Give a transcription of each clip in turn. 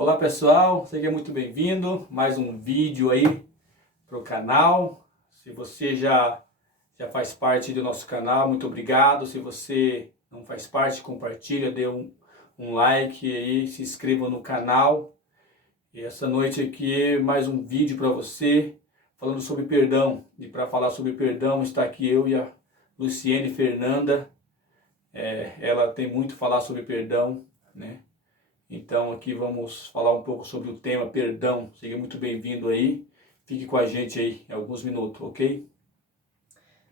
Olá pessoal, seja muito bem-vindo, mais um vídeo aí para o canal. Se você já faz parte do nosso canal, muito obrigado. Se você não faz parte, compartilha, dê um like aí, se inscreva no canal. E essa noite aqui mais um vídeo para você, falando sobre perdão. E para falar sobre perdão está aqui eu e a Luciene Fernanda. Ela tem muito a falar sobre perdão, né? Então aqui vamos falar um pouco sobre o tema perdão. Seja muito bem-vindo aí. Fique com a gente aí alguns minutos, ok?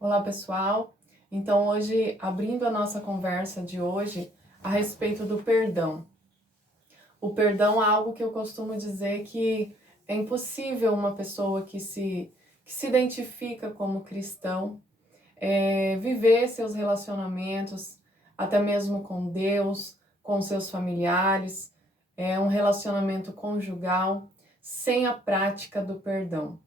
Olá, pessoal. Então, hoje, abrindo a nossa conversa de hoje a respeito do perdão. O perdão é algo que eu costumo dizer que é impossível uma pessoa que se identifica como cristão viver seus relacionamentos, até mesmo com Deus, com seus familiares, um relacionamento conjugal, sem a prática do perdão.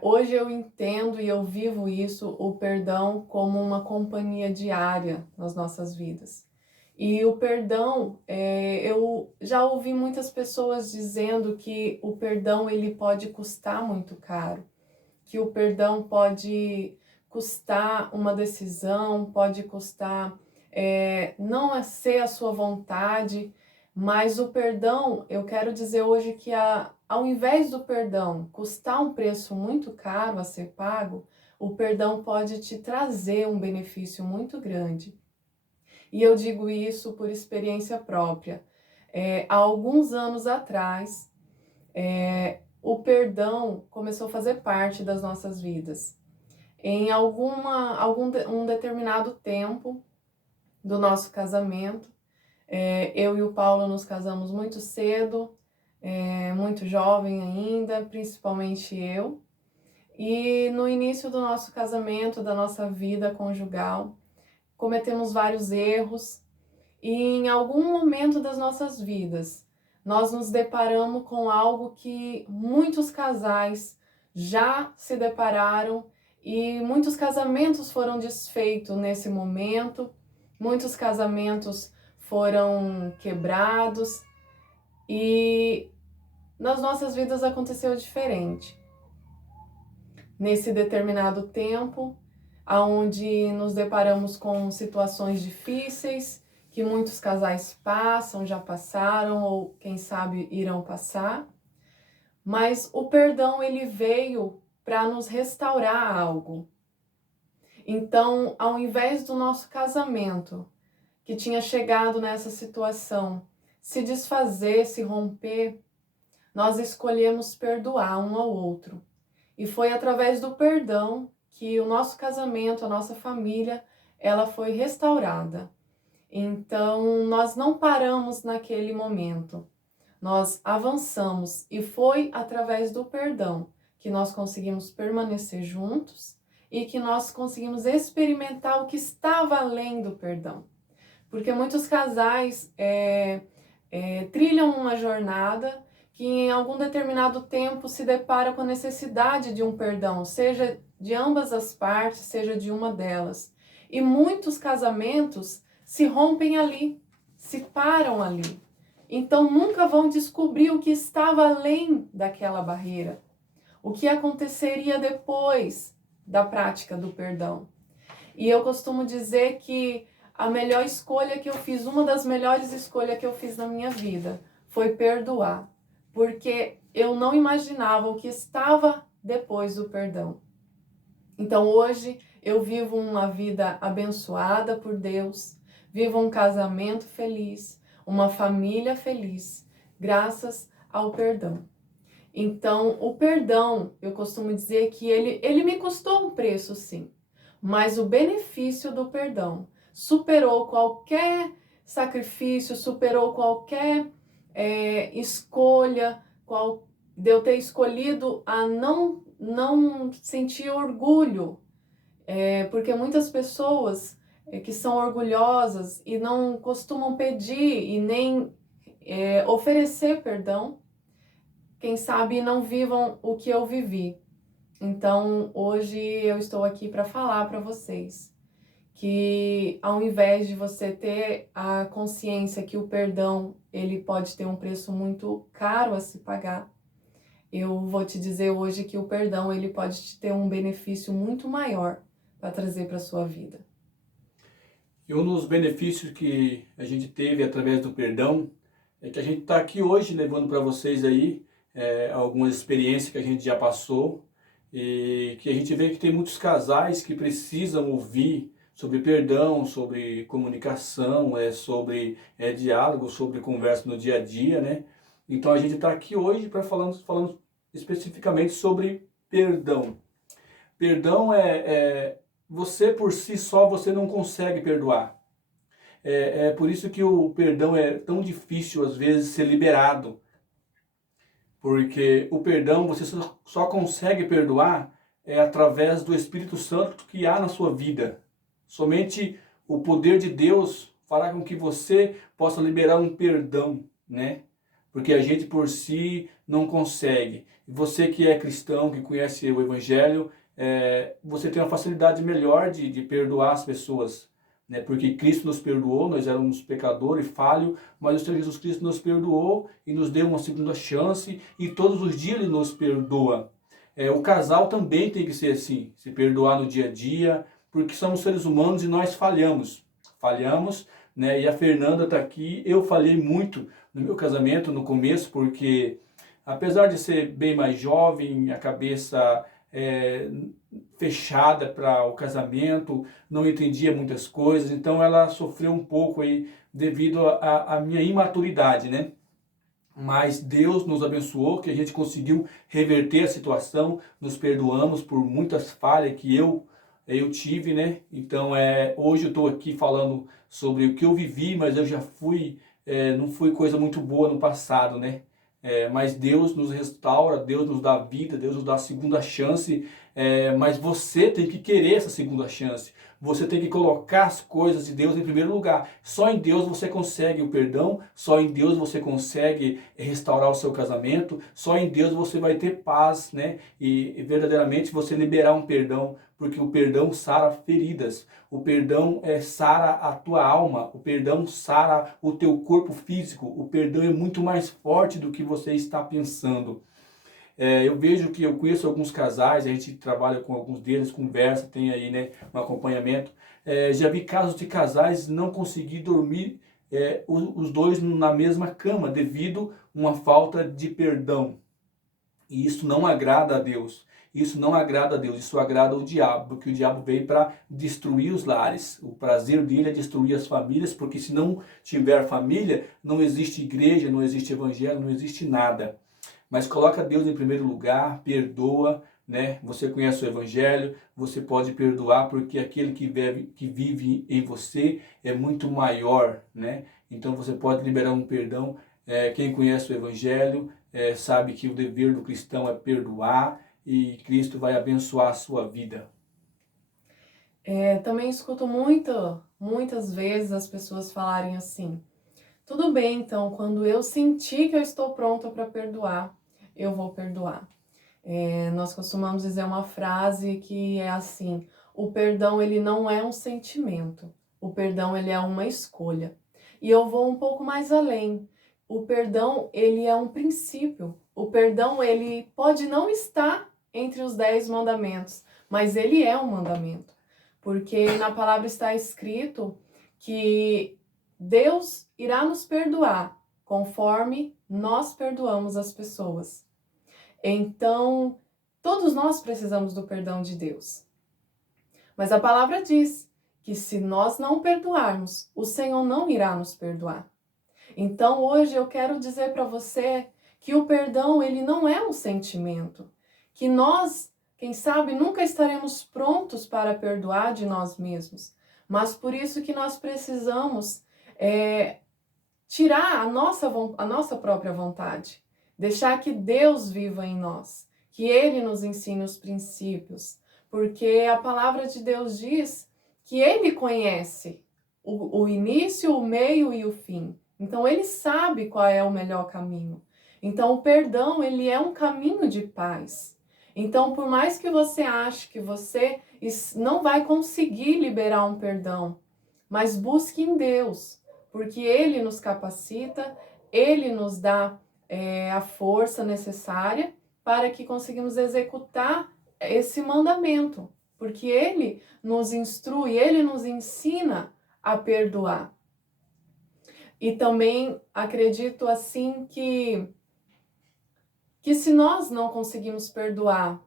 Hoje eu entendo e eu vivo isso, o perdão, como uma companhia diária nas nossas vidas. E o perdão, eu já ouvi muitas pessoas dizendo que o perdão ele pode custar muito caro, que o perdão pode custar uma decisão, pode custar não ser a sua vontade, mas o perdão, eu quero dizer hoje que ao invés do perdão custar um preço muito caro a ser pago, o perdão pode te trazer um benefício muito grande. E eu digo isso por experiência própria. Há alguns anos atrás, o perdão começou a fazer parte das nossas vidas. Em um determinado tempo do nosso casamento, eu e o Paulo nos casamos muito cedo, muito jovem ainda, principalmente eu. E no início do nosso casamento, da nossa vida conjugal, cometemos vários erros e em algum momento das nossas vidas, nós nos deparamos com algo que muitos casais já se depararam e muitos casamentos foram desfeitos nesse momento, muitos casamentos foram quebrados e nas nossas vidas aconteceu diferente. Nesse determinado tempo, aonde nos deparamos com situações difíceis que muitos casais passam, já passaram ou quem sabe irão passar, mas o perdão ele veio para nos restaurar algo. Então, ao invés do nosso casamento, que tinha chegado nessa situação, se desfazer, se romper, nós escolhemos perdoar um ao outro. E foi através do perdão que o nosso casamento, a nossa família, ela foi restaurada. Então, nós não paramos naquele momento. Nós avançamos e foi através do perdão que nós conseguimos permanecer juntos e que nós conseguimos experimentar o que estava além do perdão. Porque muitos casais trilham uma jornada que em algum determinado tempo se depara com a necessidade de um perdão, seja de ambas as partes, seja de uma delas. E muitos casamentos se rompem ali, se param ali. Então nunca vão descobrir o que estava além daquela barreira, o que aconteceria depois da prática do perdão. E eu costumo dizer que a melhor escolha que eu fiz, uma das melhores escolhas que eu fiz na minha vida, foi perdoar. Porque eu não imaginava o que estava depois do perdão. Então hoje eu vivo uma vida abençoada por Deus, vivo um casamento feliz, uma família feliz, graças ao perdão. Então o perdão, eu costumo dizer que ele me custou um preço sim, mas o benefício do perdão superou qualquer sacrifício, superou qualquer escolha, de eu ter escolhido a não sentir orgulho, porque muitas pessoas que são orgulhosas e não costumam pedir e nem oferecer perdão, quem sabe não vivam o que eu vivi. Então, hoje eu estou aqui para falar para vocês que ao invés de você ter a consciência que o perdão ele pode ter um preço muito caro a se pagar, eu vou te dizer hoje que o perdão ele pode te ter um benefício muito maior para trazer para sua vida. E um dos benefícios que a gente teve através do perdão é que a gente está aqui hoje levando para vocês aí algumas experiências que a gente já passou e que a gente vê que tem muitos casais que precisam ouvir sobre perdão, sobre comunicação, sobre diálogo, sobre conversa no dia a dia, né? Então a gente está aqui hoje para falando especificamente sobre perdão. Perdão você por si só você não consegue perdoar. É por isso que o perdão é tão difícil às vezes ser liberado. Porque o perdão você só consegue perdoar através do Espírito Santo que há na sua vida. Somente o poder de Deus fará com que você possa liberar um perdão, né? Porque a gente por si não consegue. Você que é cristão, que conhece o Evangelho, você tem uma facilidade melhor de perdoar as pessoas, né? Porque Cristo nos perdoou, nós éramos pecadores e falhos, mas o Senhor Jesus Cristo nos perdoou e nos deu uma segunda chance e todos os dias Ele nos perdoa. O casal também tem que ser assim, se perdoar no dia a dia, porque somos seres humanos e nós falhamos. Falhamos, né? E a Fernanda está aqui, eu falhei muito no meu casamento no começo, porque apesar de ser bem mais jovem, a cabeça fechada para o casamento, não entendia muitas coisas, então ela sofreu um pouco aí devido à minha imaturidade, né? Mas Deus nos abençoou, que a gente conseguiu reverter a situação, nos perdoamos por muitas falhas que eu tive, né? Então hoje eu estou aqui falando sobre o que eu vivi, mas eu já fui, não foi coisa muito boa no passado, né? Mas Deus nos restaura, Deus nos dá vida, Deus nos dá a segunda chance, mas você tem que querer essa segunda chance. Você tem que colocar as coisas de Deus em primeiro lugar. Só em Deus você consegue o perdão, só em Deus você consegue restaurar o seu casamento, só em Deus você vai ter paz, né? E verdadeiramente você liberar um perdão, porque o perdão sara feridas, o perdão sara a tua alma, o perdão sara o teu corpo físico, o perdão é muito mais forte do que você está pensando. Eu vejo que eu conheço alguns casais, a gente trabalha com alguns deles, conversa, tem aí, né, um acompanhamento. Já vi casos de casais não conseguir dormir os dois na mesma cama devido a uma falta de perdão. E isso não agrada a Deus. Isso não agrada a Deus, isso agrada o diabo, porque o diabo veio para destruir os lares. O prazer dele é destruir as famílias, porque se não tiver família, não existe igreja, não existe evangelho, não existe nada. Mas coloca Deus em primeiro lugar, perdoa, né? Você conhece o Evangelho, você pode perdoar porque aquele que vive em você é muito maior, né? Então você pode liberar um perdão. Quem conhece o Evangelho sabe que o dever do cristão é perdoar e Cristo vai abençoar a sua vida. Também escuto muitas vezes as pessoas falarem assim: tudo bem, então, quando eu sentir que eu estou pronta para perdoar, eu vou perdoar. Nós costumamos dizer uma frase que é assim: o perdão ele não é um sentimento, o perdão ele é uma escolha. E eu vou um pouco mais além. O perdão ele é um princípio. O perdão ele pode não estar entre os 10 mandamentos, mas ele é um mandamento. Porque na palavra está escrito que Deus irá nos perdoar conforme nós perdoamos as pessoas. Então, todos nós precisamos do perdão de Deus. Mas a palavra diz que se nós não perdoarmos, o Senhor não irá nos perdoar. Então, hoje eu quero dizer para você que o perdão, ele não é um sentimento. Que nós, quem sabe, nunca estaremos prontos para perdoar de nós mesmos. Mas por isso que nós precisamos tirar a nossa própria vontade. Deixar que Deus viva em nós, que Ele nos ensine os princípios, porque a palavra de Deus diz que Ele conhece o início, o meio e o fim. Então Ele sabe qual é o melhor caminho. Então o perdão, ele é um caminho de paz. Então por mais que você ache que você e não vai conseguir liberar um perdão, mas busque em Deus, porque Ele nos capacita, Ele nos dá a força necessária para que conseguimos executar esse mandamento, porque Ele nos instrui, Ele nos ensina a perdoar. E também acredito assim que se nós não conseguimos perdoar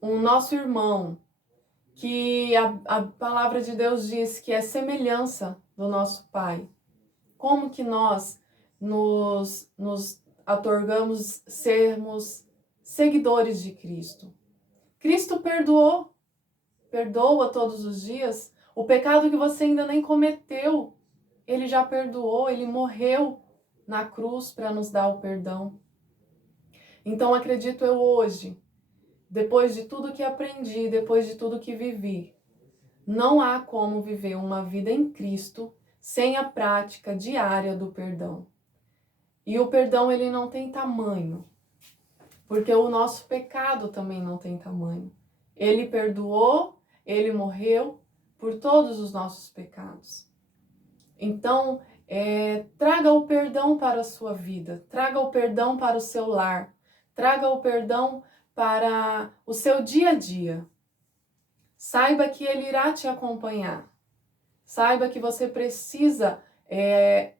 o nosso irmão, que a palavra de Deus diz que é semelhança do nosso Pai, como que nós nos atorgamos sermos seguidores de Cristo? Cristo perdoa todos os dias. O pecado que você ainda nem cometeu, Ele já perdoou, Ele morreu na cruz para nos dar o perdão. Então acredito eu hoje, depois de tudo que aprendi, depois de tudo que vivi, não há como viver uma vida em Cristo sem a prática diária do perdão. E o perdão, ele não tem tamanho, porque o nosso pecado também não tem tamanho. Ele perdoou, ele morreu por todos os nossos pecados. Então, traga o perdão para a sua vida, traga o perdão para o seu lar, traga o perdão para o seu dia a dia. Saiba que Ele irá te acompanhar. Saiba que você precisa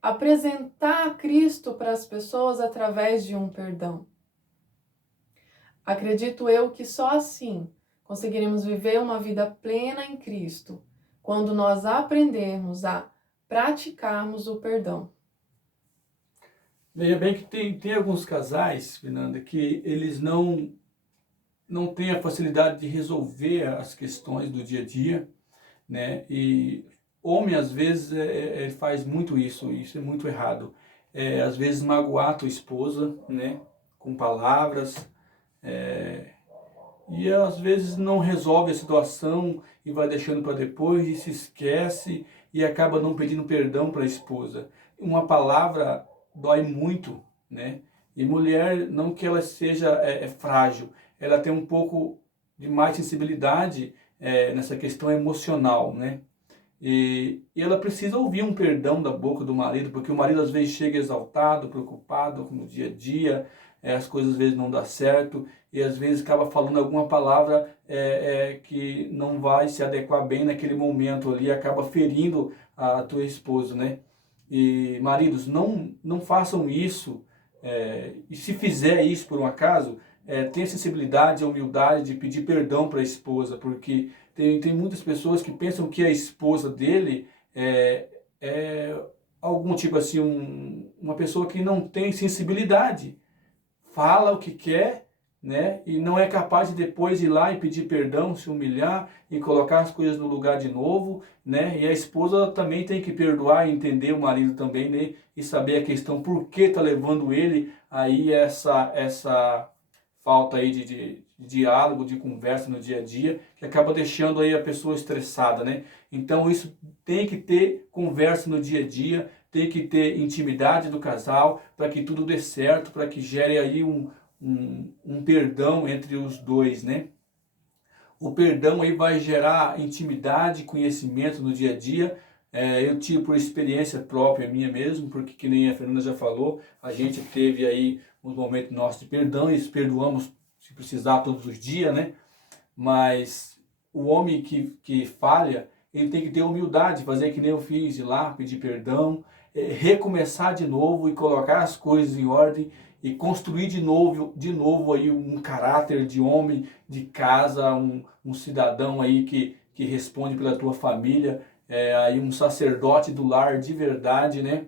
apresentar Cristo para as pessoas através de um perdão. Acredito eu que só assim conseguiremos viver uma vida plena em Cristo, quando nós aprendermos a praticarmos o perdão. Veja bem que tem alguns casais, Fernanda, que eles não têm a facilidade de resolver as questões do dia a dia, né? E homem, às vezes, ele faz muito isso é muito errado. Às vezes magoar a tua esposa, né? Com palavras, e às vezes não resolve a situação e vai deixando para depois e se esquece e acaba não pedindo perdão para a esposa. Uma palavra dói muito, né? E mulher, não que ela seja frágil, ela tem um pouco de mais sensibilidade nessa questão emocional, né? E ela precisa ouvir um perdão da boca do marido, porque o marido às vezes chega exaltado, preocupado com o dia a dia, as coisas às vezes não dão certo, e às vezes acaba falando alguma palavra que não vai se adequar bem naquele momento ali, acaba ferindo a tua esposa, né? E maridos, não façam isso, e se fizer isso por um acaso, tenha sensibilidade e humildade de pedir perdão para a esposa, porque tem muitas pessoas que pensam que a esposa dele é algum tipo assim, uma pessoa que não tem sensibilidade, fala o que quer, né? E não é capaz de depois ir lá e pedir perdão, se humilhar e colocar as coisas no lugar de novo, né? E a esposa também tem que perdoar e entender o marido também, né? E saber a questão por que tá levando ele aí essa falta aí de diálogo, de conversa no dia a dia, que acaba deixando aí a pessoa estressada, né? Então isso tem que ter conversa no dia a dia, tem que ter intimidade do casal para que tudo dê certo, para que gere aí um perdão entre os dois, né? O perdão aí vai gerar intimidade, conhecimento no dia a dia. Eu tive por experiência própria minha mesmo, porque que nem a Fernanda já falou, a gente teve aí uns momentos nossos de perdão e perdoamos se precisar todos os dias, né? Mas o homem que falha, ele tem que ter humildade, fazer que nem eu fiz, ir lá, pedir perdão, recomeçar de novo e colocar as coisas em ordem e construir de novo aí um caráter de homem de casa, um cidadão aí que responde pela tua família, aí um sacerdote do lar de verdade, né?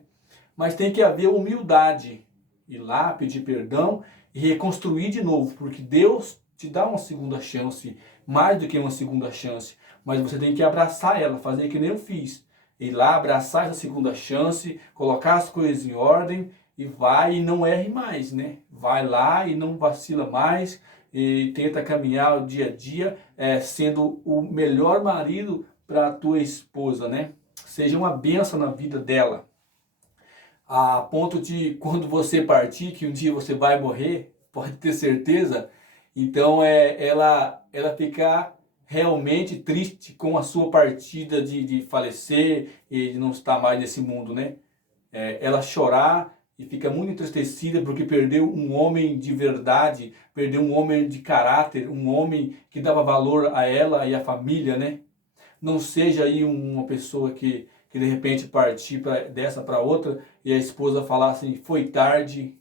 Mas tem que haver humildade, ir lá, pedir perdão e reconstruir de novo, porque Deus te dá uma segunda chance, mais do que uma segunda chance, mas você tem que abraçar ela, fazer que nem eu fiz, ir lá, abraçar essa segunda chance, colocar as coisas em ordem e vai e não erre mais, né? Vai lá e não vacila mais e tenta caminhar o dia a dia sendo o melhor marido para a tua esposa, né? Seja uma bênção na vida dela, a ponto de quando você partir, que um dia você vai morrer, pode ter certeza, então ela ficar realmente triste com a sua partida de falecer e de não estar mais nesse mundo, né? Ela chorar e fica muito entristecida porque perdeu um homem de verdade, perdeu um homem de caráter, um homem que dava valor a ela e à família, né? Não seja aí uma pessoa que de repente partir dessa para outra e a esposa falar assim, foi tarde,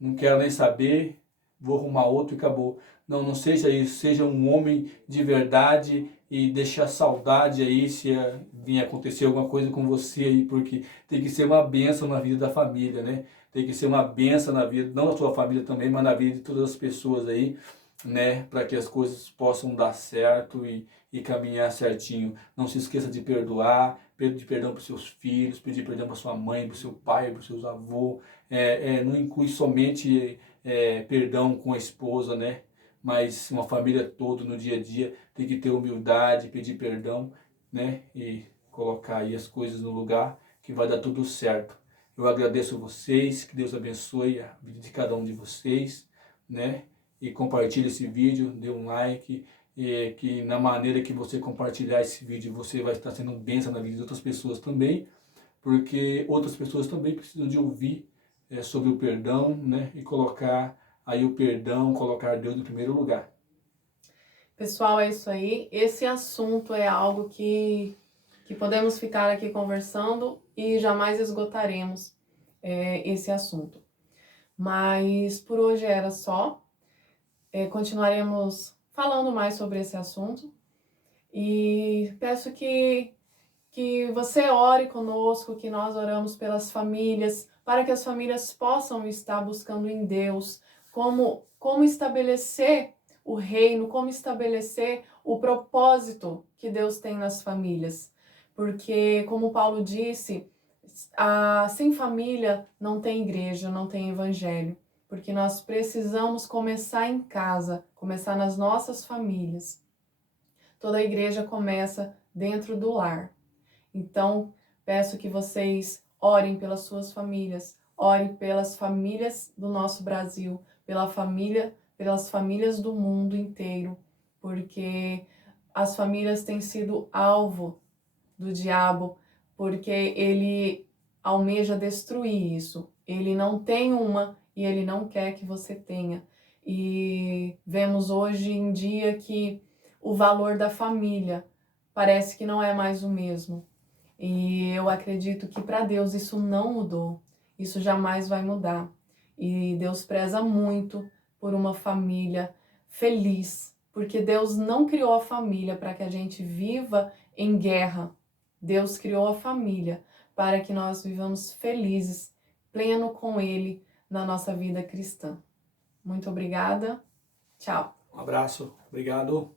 não quero nem saber, vou arrumar outro e acabou. Não, não seja isso, seja um homem de verdade e deixar saudade aí se vir acontecer alguma coisa com você aí, porque tem que ser uma bênção na vida da família, né? Tem que ser uma bênção na vida, não da sua família também, mas na vida de todas as pessoas aí, né? Para que as coisas possam dar certo e caminhar certinho. Não se esqueça de perdoar, pedir perdão para os seus filhos, pedir perdão para sua mãe, para o seu pai, para os seus avós. Não inclui somente perdão com a esposa, né? Mas uma família toda no dia a dia tem que ter humildade, pedir perdão, né? E colocar aí as coisas no lugar que vai dar tudo certo. Eu agradeço a vocês, que Deus abençoe a vida de cada um de vocês, né? E compartilhe esse vídeo, dê um like, e que na maneira que você compartilhar esse vídeo, você vai estar sendo bênção na vida de outras pessoas também, porque outras pessoas também precisam de ouvir sobre o perdão, né? E colocar aí o perdão, colocar Deus em primeiro lugar. Pessoal, é isso aí. Esse assunto é algo que podemos ficar aqui conversando e jamais esgotaremos esse assunto. Mas por hoje era só. Continuaremos falando mais sobre esse assunto. E peço que você ore conosco, que nós oramos pelas famílias, para que as famílias possam estar buscando em Deus como estabelecer o reino, como estabelecer o propósito que Deus tem nas famílias. Porque, como Paulo disse, sem família não tem igreja, não tem evangelho. Porque nós precisamos começar em casa, começar nas nossas famílias. Toda a igreja começa dentro do lar. Então, peço que vocês orem pelas suas famílias, orem pelas famílias do nosso Brasil, pelas famílias do mundo inteiro, porque as famílias têm sido alvo do diabo, porque ele almeja destruir isso. Ele não tem uma e ele não quer que você tenha. E vemos hoje em dia que o valor da família parece que não é mais o mesmo. E eu acredito que para Deus isso não mudou, isso jamais vai mudar. E Deus preza muito por uma família feliz, porque Deus não criou a família para que a gente viva em guerra. Deus criou a família para que nós vivamos felizes, pleno com Ele na nossa vida cristã. Muito obrigada. Tchau. Um abraço, obrigado.